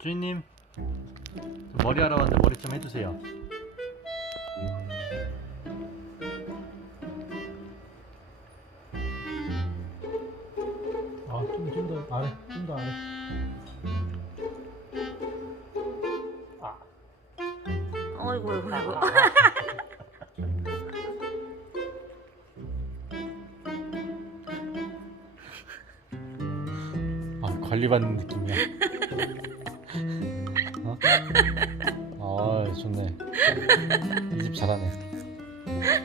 주인님, 머리 하러 왔는데 머리 좀 해주세요. 좀 더 아래, 좀 더 아래. 어이구, 어이구, 어이구. 관리받는 느낌이야. 좋네. 이 집 잘하네.